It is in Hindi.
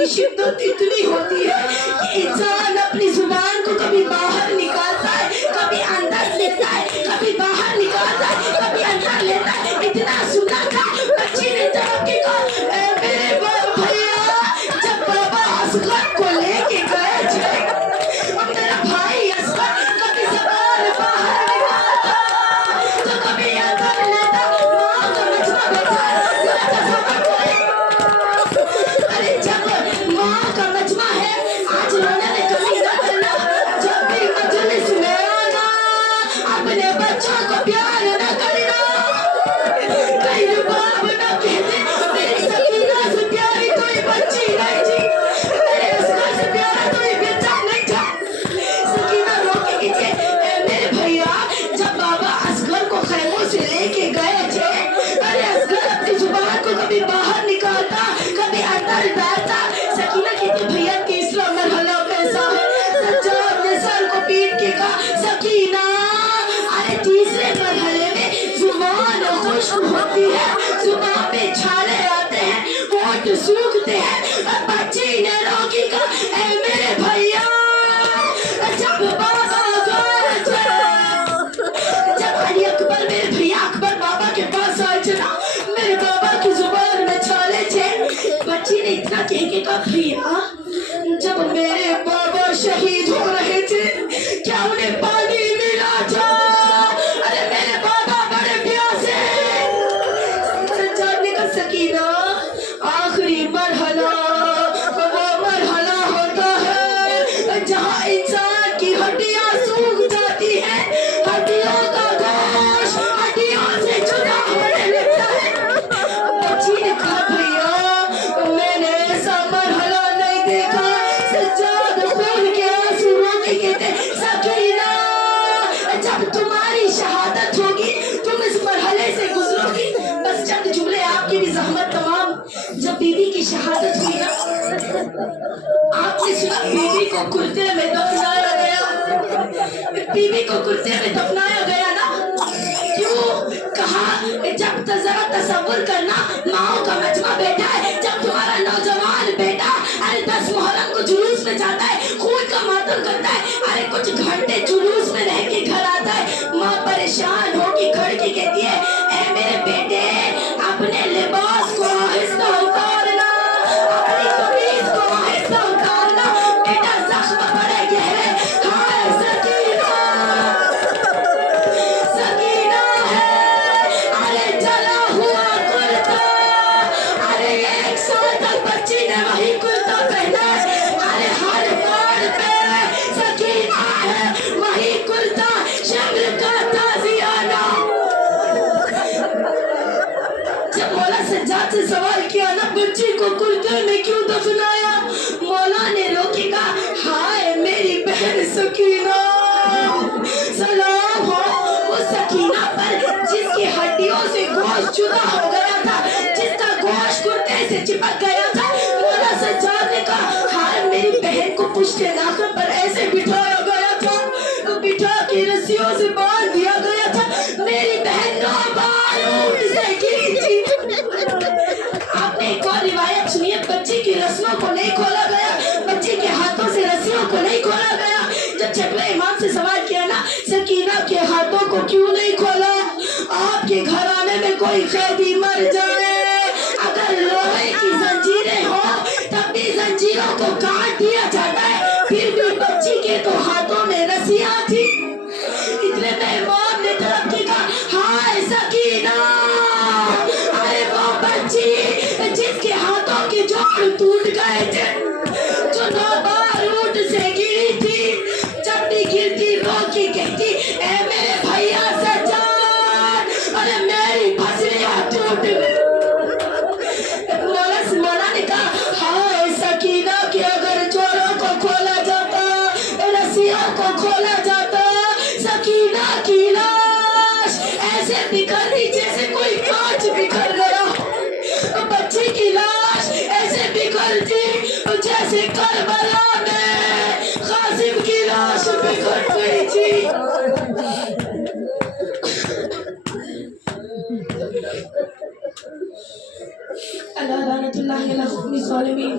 की शिद्दत इतनी होती है कि इंसान अपनी जुबान को कभी बाहर निकालता है, कभी अंदर लेता है, कभी बाहर निकालता है, कभी अंदर लेता है। इतना सुना था, बच्ची ने जवाब के कहा, मेरे भैया जब बाबा असगर को लेके गए थे, और मेरा भाई असगर कभी जबान बाहर निकालता तो कभी अंदर लेता। माँ का मजमा बैठा अरे जब माँ का मजमा है, आज रोने में कमी न करना। जब भी मजलिस में आना, अपने बच्चों को प्यार न करना। कई बाप न कहते मेरी सकीना से प्यारी कोई बच्ची नहीं थी, मेरे असगर से प्यारा कोई बेटा नहीं था। सकीना रो के कहती है, मेरे भैया जब बाबा असगर को खैमों से लेके गए थे, अरे असगर अपनी जुबान को कभी बाहर निकालता, कभी अंदर डालता। सकीना कहती भैया तीसरा मरहला कैसा है? सज्जाद ने सर को पीट के कहा, सकीना अरे तीसरे मरहले में जुबान खुश्क होती है, जुबान में छाले आते हैं, होंठ सूखते हैं। बच्ची ने रोकी कहा, ए मेरे भैया जब बाबा गए थे, जब अली अकबर मेरे भैया अकबर बाबा के पास आए थे ना, मेरे बाबा की जुबान में छाले थे। बच्ची ने इतना कह के कहा, भैया जब मेरे बाबा शहीद हो रहे थे, क्या उन्हें पानी मिला था? अरे मेरे बाबा बड़े प्यासे। सज्जाद ने कहा, सकीना आखिरी मरहला वो मरहला होता है जहाँ इंसान की हड्डियाँ सूख जाती है, हड्डियों का गोश्त हड्डियों से जुदा होने लगता है। बच्ची ने कहा, भैया मैंने ऐसा मरहला नहीं देखा। सज्जाद खून के आंसू रोके कहते, सकीना जब तुम्हारी शहादत होगी, तुम इस मरहले से गुजरोगी। बस चंद जुमले आपकी भी जहमत तमाम। जब बीबी की शहादत हुई ना, आपने सुना बीबी को कुर्ते में दफनाया गया, बीबी को कुर्ते में दफनाया गया ना। क्यों? कहा जब जरा तसव्वुर करना, माओ का मजमा बैठा है, जब तुम्हारा नौजवान बेटा अरे 10 मुहर्रम को जुलूस में जाता है, खून का मातम करता है, अरे कुछ घंटे जुलूस में रह के घर आता है, माँ परेशान होके खड़ के कहती है, ए मेरे बेटे अपने लिबास को आहिस्ता उतारना, अपनी कमीज को आहिस्ता उतारना, बेटा जख्म बड़े गहरे। हाय सकीना, सकीना है अरे जला हुआ कुर्ता, अरे 1 साल तक बच्ची ने वही कुर्ता पहना है, अरे हर बार पे सकीना है वही कुर्ता, शम्र का ताजियाना। जब मौला सज्जाद से सवाल किया ना, बच्ची को कुर्ते में क्यों दफनाया, मौला ने रोके कहा, हाय मेरी बहन सकीना, सलाम हो उस सकीना पर जिसकी हड्डियों से गोश्त जुदा हो गया था, जिसका गोश्त कुर्ते से चिपक गया था। मौला सज्जाद ने कहा, हाय मेरी बहन को पुश्ते नाखून पर ऐसे बिठाया गया था, बिठा के रस्सियों से बांध दिया गया था, मेरी बहन 9 बार ऊंट से गिरी थी। आपने एक और रिवायत सुनी है, बच्ची की रस्सियों को नहीं खोला गया, बच्ची के हाथों से रस्सियों को नहीं खोला गया। जब छठवें इमाम से सवाल किया ना, सकीना के हाथों को क्यों नहीं खोला? आपके घराने में कोई कैदी मर जाए, अगर लोहे की जंजीरें हो तब भी जंजीरों को काट दिया जाता है, फिर भी बच्ची के तो हाथों में रस्सियां थी। इतने में इमाम ने तरक्की का, हाय सकीना अरे वो बच्ची जिसके हाथों के जोड़ टूट गए थे, जो 9 बार ऊंट से गिरी थी, जब भी गिरती रोकी कहती, ए मेरे भैया सज्जाद अरे मेरी फसलियां टूट गई। मौला ने कहा, हाय सकीना कि अगर जोड़ों को खोला जाता, रस्सियों को खोला जाता, सकीना की लाश ऐसे बिखरी जैसे कोई कांच बिखर गया, बच्ची की लाश ऐसे बिखरती जैसे करबला में कासिम की लाश बिखर गई थी। अल्लाह लानतुल्लाह अलैहि ज़ालिमीन।